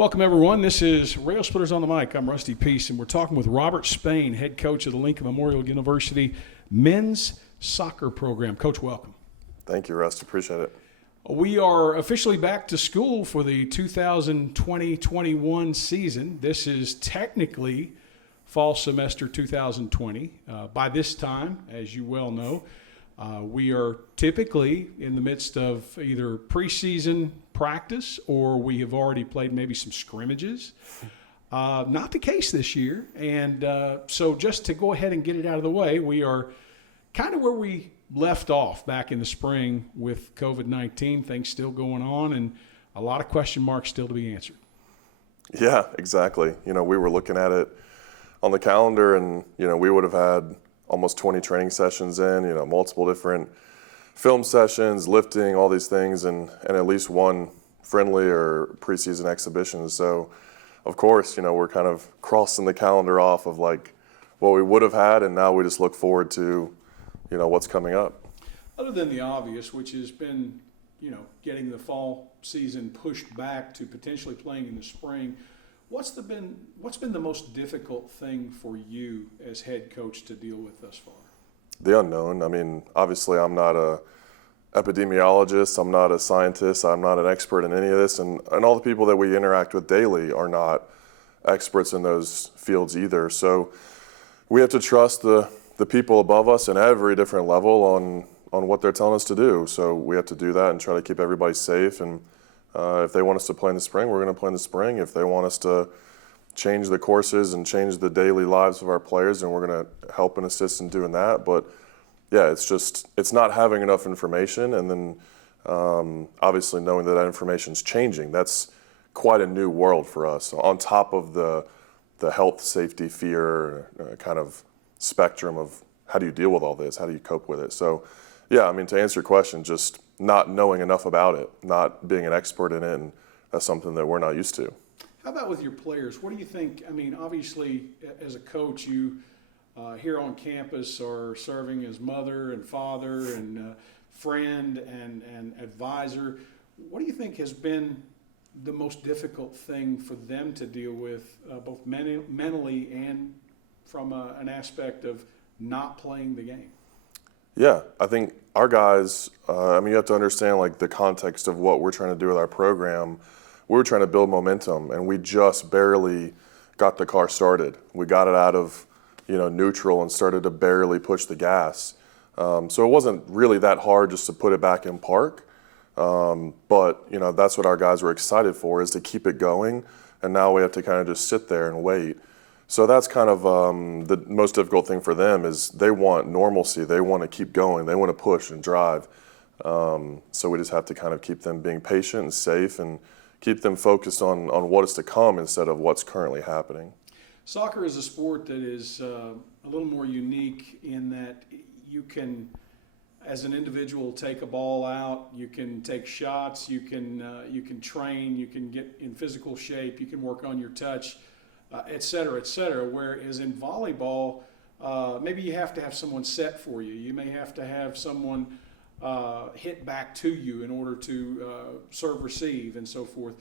Welcome, everyone. This is Railsplitters on the mic. I'm Rusty Peace, and we're talking with Robert Spain, head coach of the Lincoln Memorial University men's soccer program. Coach, welcome. Thank you, Rusty. Appreciate it. We are officially back to school for the 2020-21 season. This is technically fall semester 2020. By this time, as you well know, we are typically in the midst of either preseason practice or we have already played maybe some scrimmages. Not the case this year. And so just to go ahead and get it out of the way, we are kind of where we left off back in the spring with COVID-19, things still going on and a lot of question marks still to be answered. Yeah, exactly. We were looking at it on the calendar and, we would have had almost 20 training sessions in, multiple different film sessions, lifting, all these things, and at least one friendly or preseason exhibition. So, of course, we're kind of crossing the calendar off of like what we would have had, and now we just look forward to, what's coming up. Other than the obvious, which has been, getting the fall season pushed back to potentially playing in the spring, what's been the most difficult thing for you as head coach to deal with thus far? The unknown. I mean, obviously I'm not a epidemiologist, I'm not a scientist, I'm not an expert in any of this, and all the people that we interact with daily are not experts in those fields either. So we have to trust the people above us in every different level on what they're telling us to do. So we have to do that and try to keep everybody safe. And if they want us to play in the spring, we're going to play in the spring. If they want us to change the courses and change the daily lives of our players, then we're going to help and assist in doing that. But yeah, it's not having enough information, and then obviously knowing that information is changing. That's quite a new world for us. On top of the health, safety, fear kind of spectrum of how do you deal with all this, how do you cope with it. So yeah, I mean, to answer your question, just not knowing enough about it, not being an expert in it, and that's something that we're not used to. How about with your players? What do you think? I mean, obviously, as a coach, you here on campus are serving as mother and father and friend and advisor. What do you think has been the most difficult thing for them to deal with, both mentally and from an aspect of not playing the game? Yeah, I think our guys, you have to understand like the context of what we're trying to do with our program. We're trying to build momentum, and we just barely got the car started. We got it out of, neutral and started to barely push the gas. So it wasn't really that hard just to put it back in park. But, that's what our guys were excited for, is to keep it going. And now we have to kind of just sit there and wait. So that's kind of the most difficult thing for them, is they want normalcy. They want to keep going. They want to push and drive. So we just have to kind of keep them being patient and safe and keep them focused on what is to come instead of what's currently happening. Soccer is a sport that is a little more unique in that you can, as an individual, take a ball out, you can take shots, you can train, you can get in physical shape, you can work on your touch, et cetera, et cetera. Whereas in volleyball, maybe you have to have someone set for you. You may have to have someone hit back to you in order to serve, receive, and so forth.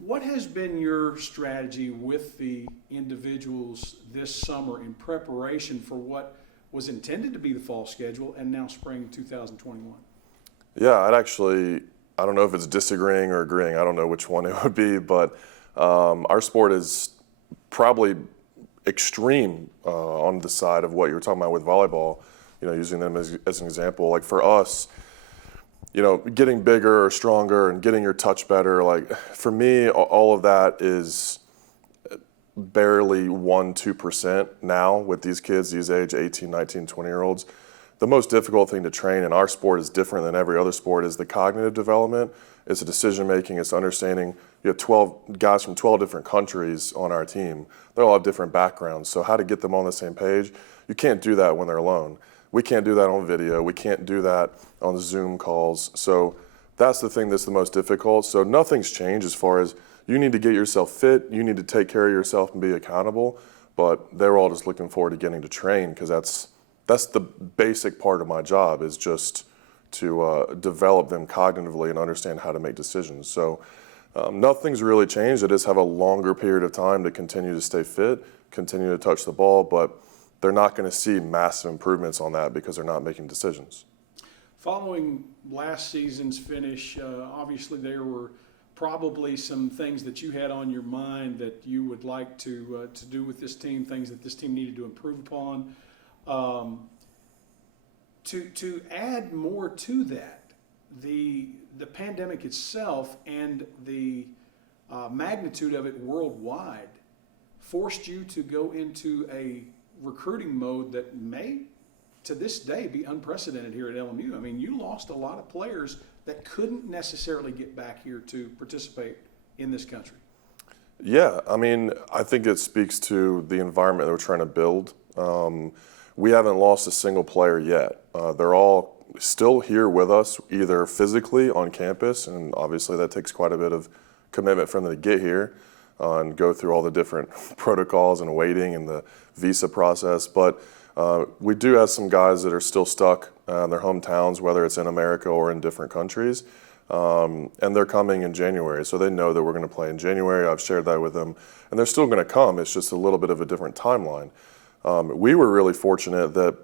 What has been your strategy with the individuals this summer in preparation for what was intended to be the fall schedule and now spring 2021? Yeah, I don't know if it's disagreeing or agreeing. I don't know which one it would be, but our sport is probably extreme on the side of what you were talking about with volleyball, using them as an example. Like for us, getting bigger or stronger and getting your touch better, like for me, all of that is barely 1-2% now with these kids, these age 18, 19, 20-year-olds. The most difficult thing to train in our sport is different than every other sport, is the cognitive development. It's the decision-making, it's understanding. You have 12 guys from 12 different countries on our team. They all have different backgrounds, so how to get them on the same page, you can't do that when they're alone. We can't do that on video. We can't do that on Zoom calls. So that's the thing that's the most difficult. So nothing's changed as far as you need to get yourself fit, you need to take care of yourself and be accountable, but they're all just looking forward to getting to train, because that's the basic part of my job, is just to develop them cognitively and understand how to make decisions. So Nothing's really changed. They just have a longer period of time to continue to stay fit, continue to touch the ball, but they're not going to see massive improvements on that because they're not making decisions. Following last season's finish, obviously there were probably some things that you had on your mind that you would like to do with this team, things that this team needed to improve upon. To add more to that, the pandemic itself and the magnitude of it worldwide forced you to go into a recruiting mode that may, to this day, be unprecedented here at LMU. I mean, you lost a lot of players that couldn't necessarily get back here to participate in this country. Yeah, I mean, I think it speaks to the environment that we're trying to build. We haven't lost a single player yet. They're all still here with us, either physically on campus, and obviously that takes quite a bit of commitment for them to get here and go through all the different protocols and waiting and the visa process. But we do have some guys that are still stuck in their hometowns, whether it's in America or in different countries. And they're coming in January, so they know that we're going to play in January. I've shared that with them, and they're still going to come. It's just a little bit of a different timeline. We were really fortunate that,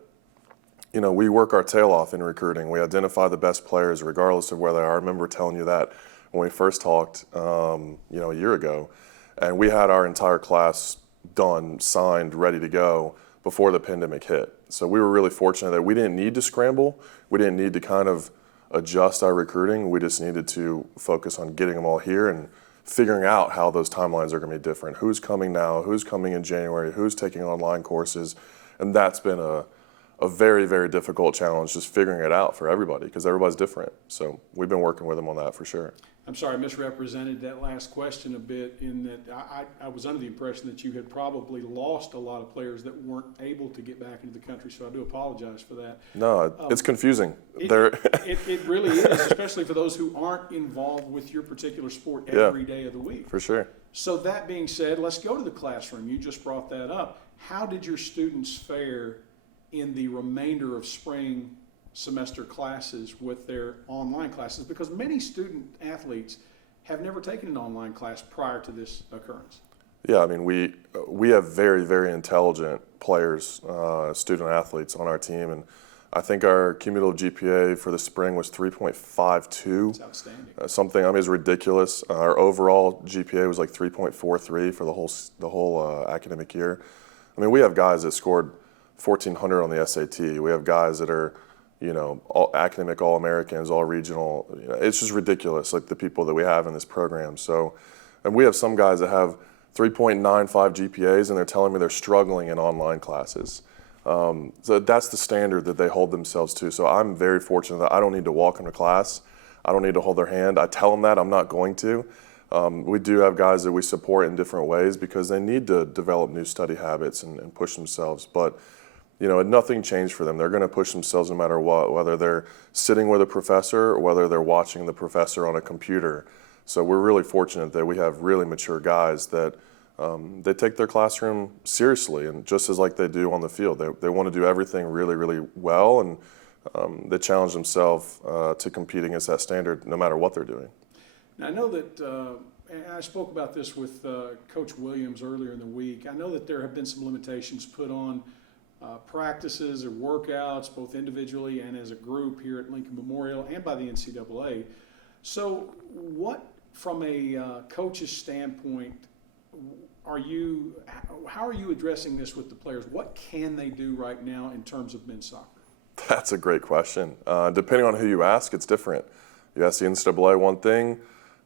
you know, we work our tail off in recruiting. We identify the best players regardless of where they are. I remember telling you that when we first talked, a year ago, and we had our entire class done, signed, ready to go before the pandemic hit. So we were really fortunate that we didn't need to scramble. We didn't need to kind of adjust our recruiting. We just needed to focus on getting them all here and figuring out how those timelines are going to be different. Who's coming now? Who's coming in January? Who's taking online courses? And that's been a very, very difficult challenge, just figuring it out for everybody because everybody's different. So we've been working with them on that for sure. I'm sorry, I misrepresented that last question a bit in that I was under the impression that you had probably lost a lot of players that weren't able to get back into the country, so I do apologize for that. No, it's confusing. It really is, especially for those who aren't involved with your particular sport every day of the week. For sure. So that being said, let's go to the classroom. You just brought that up. How did your students fare in the remainder of spring semester classes with their online classes? Because many student athletes have never taken an online class prior to this occurrence. Yeah, I mean, we have very, very intelligent players, student athletes on our team, and I think our cumulative GPA for the spring was 3.52. That's outstanding. Something, I mean, is ridiculous. Our overall GPA was like 3.43 for the whole academic year. I mean, we have guys that scored 1,400 on the SAT. We have guys that are, all academic All-Americans, all regional. It's just ridiculous, like the people that we have in this program. So, and we have some guys that have 3.95 GPAs, and they're telling me they're struggling in online classes. So that's the standard that they hold themselves to. So I'm very fortunate that I don't need to walk into class. I don't need to hold their hand. I tell them that I'm not going to. We do have guys that we support in different ways because they need to develop new study habits and push themselves. But nothing changed for them. They're going to push themselves no matter what, whether they're sitting with a professor or whether they're watching the professor on a computer. So we're really fortunate that we have really mature guys that they take their classroom seriously, and just as like they do on the field. They want to do everything really, really well, and they challenge themselves to compete against that standard no matter what they're doing. Now, I know that, and I spoke about this with Coach Williams earlier in the week, I know that there have been some limitations put on practices or workouts, both individually and as a group here at Lincoln Memorial and by the NCAA. So what, from a coach's standpoint, how are you addressing this with the players? What can they do right now in terms of men's soccer? That's a great question. Depending on who you ask, it's different. You ask the NCAA one thing,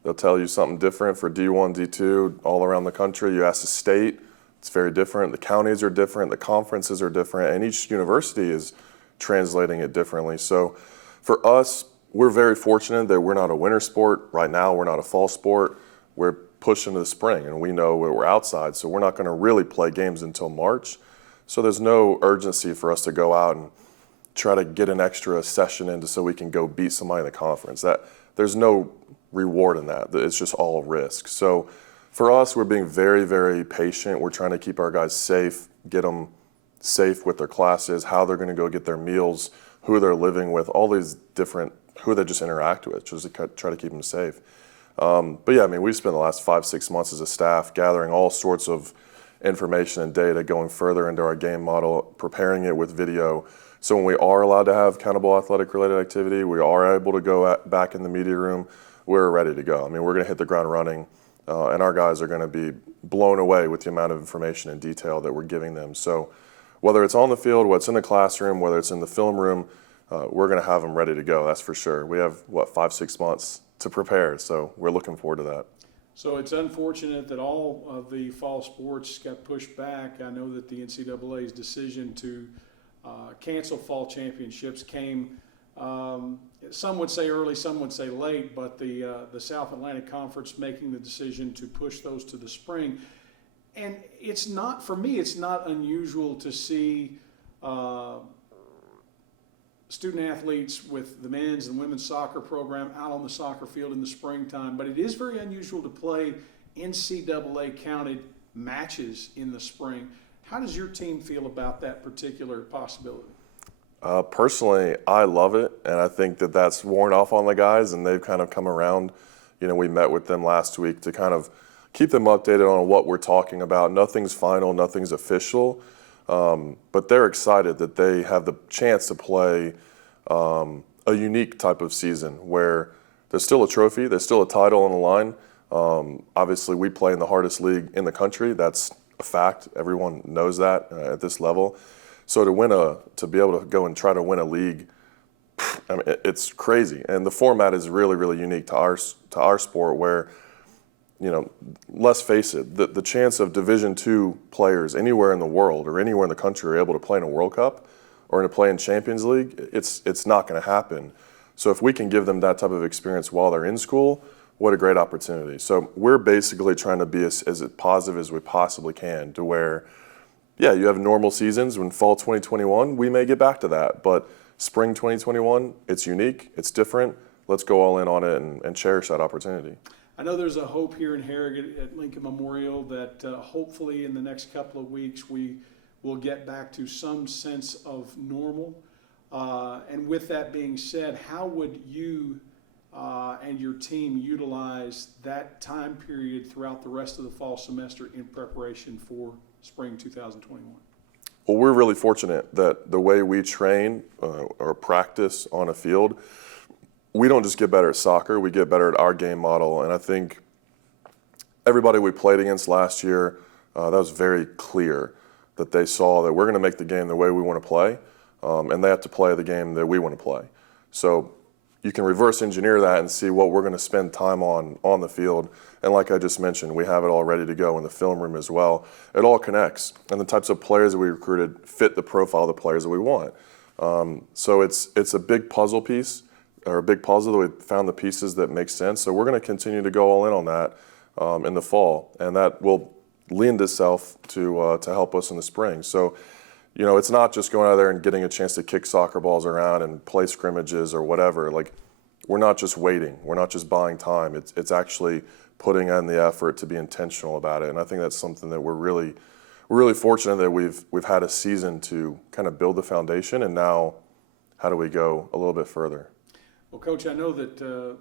they'll tell you something different for D1, D2, all around the country. You ask the state, it's very different. The counties are different, the conferences are different, and each university is translating it differently. So for us, we're very fortunate that we're not a winter sport. Right now, we're not a fall sport. We're pushed into the spring, and we know we're outside, so we're not going to really play games until March. So there's no urgency for us to go out and try to get an extra session in so we can go beat somebody in the conference. There's no reward in that. It's just all risk. So for us, we're being very, very patient. We're trying to keep our guys safe, get them safe with their classes, how they're going to go get their meals, who they're living with, all these different, who they just interact with, just to try to keep them safe. But yeah, I mean, we've spent the last 5-6 months as a staff gathering all sorts of information and data, going further into our game model, preparing it with video. So when we are allowed to have countable athletic related activity, we are able to go back in the media room, we're ready to go. I mean, we're going to hit the ground running, and our guys are going to be blown away with the amount of information and detail that we're giving them. So whether it's on the field, whether it's in the classroom, whether it's in the film room, we're going to have them ready to go, that's for sure. We have, 5-6 months to prepare, so we're looking forward to that. So it's unfortunate that all of the fall sports got pushed back. I know that the NCAA's decision to cancel fall championships came, some would say early, some would say late, but the South Atlantic Conference making the decision to push those to the spring. And it's not, for me, it's not unusual to see student athletes with the men's and women's soccer program out on the soccer field in the springtime, but it is very unusual to play NCAA counted matches in the spring. How does your team feel about that particular possibility? Personally, I love it, and I think that that's worn off on the guys, and they've kind of come around. You know, we met with them last week to kind of keep them updated on what we're talking about. Nothing's final, nothing's official, but they're excited that they have the chance to play a unique type of season where there's still a trophy, there's still a title on the line. Obviously, we play in the hardest league in the country. That's a fact. Everyone knows that at this level. So to be able to go and try to win a league, I mean, it's crazy. And the format is really, really unique to our sport where, you know, let's face it, the chance of Division II players anywhere in the world or anywhere in the country are able to play in a World Cup or to play in Champions League, it's not going to happen. So if we can give them that type of experience while they're in school, what a great opportunity. So we're basically trying to be as positive as we possibly can to where, yeah, you have normal seasons. When fall 2021, we may get back to that. But spring 2021, it's unique, it's different. Let's go all in on it and cherish that opportunity. I know there's a hope here in Harrogate at Lincoln Memorial that hopefully in the next couple of weeks we will get back to some sense of normal. And with that being said, how would you and your team utilize that time period throughout the rest of the fall semester in preparation for spring 2021? Well, we're really fortunate that the way we train or practice on a field, we don't just get better at soccer, we get better at our game model. And I think everybody we played against last year, that was very clear that they saw that we're going to make the game the way we want to play, and they have to play the game that we want to play. So you can reverse engineer that and see what we're going to spend time on the field. And like I just mentioned, we have it all ready to go in the film room as well. It all connects, and the types of players that we recruited fit the profile of the players that we want. So it's a big puzzle piece, or a big puzzle that we found the pieces that make sense. So we're going to continue to go all in on that in the fall, and that will lend itself to help us in the spring. So, you know, it's not just going out there and getting a chance to kick soccer balls around and play scrimmages or whatever. Like, we're not just waiting. We're not just buying time. It's actually putting in the effort to be intentional about it. And I think that's something that we're really fortunate that we've had a season to kind of build the foundation. And now, how do we go a little bit further? Well, Coach, I know that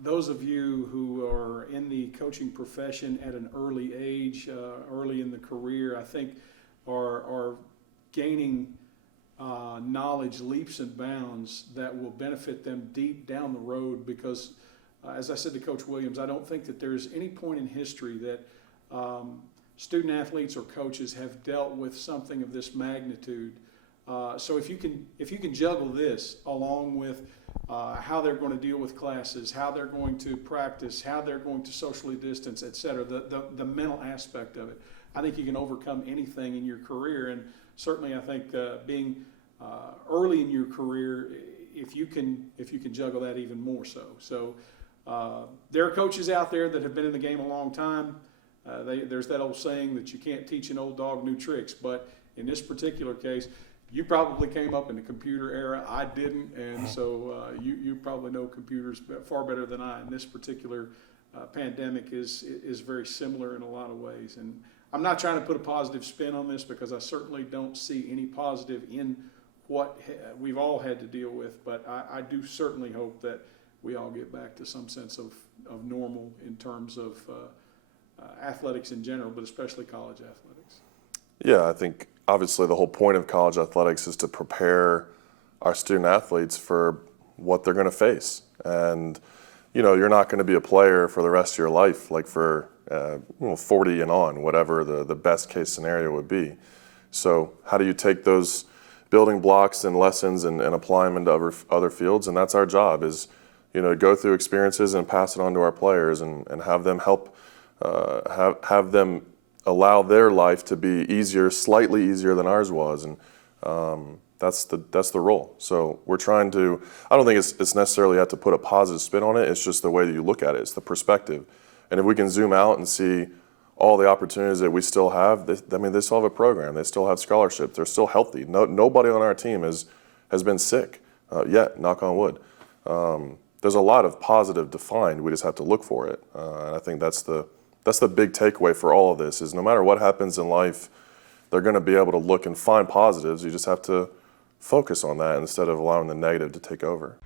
those of you who are in the coaching profession at an early age, early in the career, I think are gaining knowledge leaps and bounds that will benefit them deep down the road because, as I said to Coach Williams, I don't think that there's any point in history that student athletes or coaches have dealt with something of this magnitude. So if you can juggle this along with how they're going to deal with classes, how they're going to practice, how they're going to socially distance, et cetera, the mental aspect of it, I think you can overcome anything in your career. And certainly I think being early in your career, if you can juggle that even more so. So there are coaches out there that have been in the game a long time. There's that old saying that you can't teach an old dog new tricks, but in this particular case, you probably came up in the computer era. I didn't, and so you probably know computers far better than I. And this particular pandemic is very similar in a lot of ways. And I'm not trying to put a positive spin on this because I certainly don't see any positive in what we've all had to deal with. But I do certainly hope that we all get back to some sense of of normal in terms of athletics in general, but especially college athletics. Yeah, I think obviously the whole point of college athletics is to prepare our student athletes for what they're going to face. And, you're not going to be a player for the rest of your life, like for 40 and on, whatever the best case scenario would be. So how do you take those building blocks and lessons and apply them into other fields? And that's our job is, go through experiences and pass it on to our players and have them help, have them allow their life to be easier, slightly easier than ours was. And that's the role. So we're trying to, I don't think it's necessarily have to put a positive spin on it. It's just the way that you look at it. It's the perspective. And if we can zoom out and see all the opportunities that we still have, they still have a program. They still have scholarships. They're still healthy. Nobody on our team has been sick yet, knock on wood. There's a lot of positive to find. We just have to look for it. And I think that's the big takeaway for all of this is no matter what happens in life, they're going to be able to look and find positives. You just have to focus on that instead of allowing the negative to take over.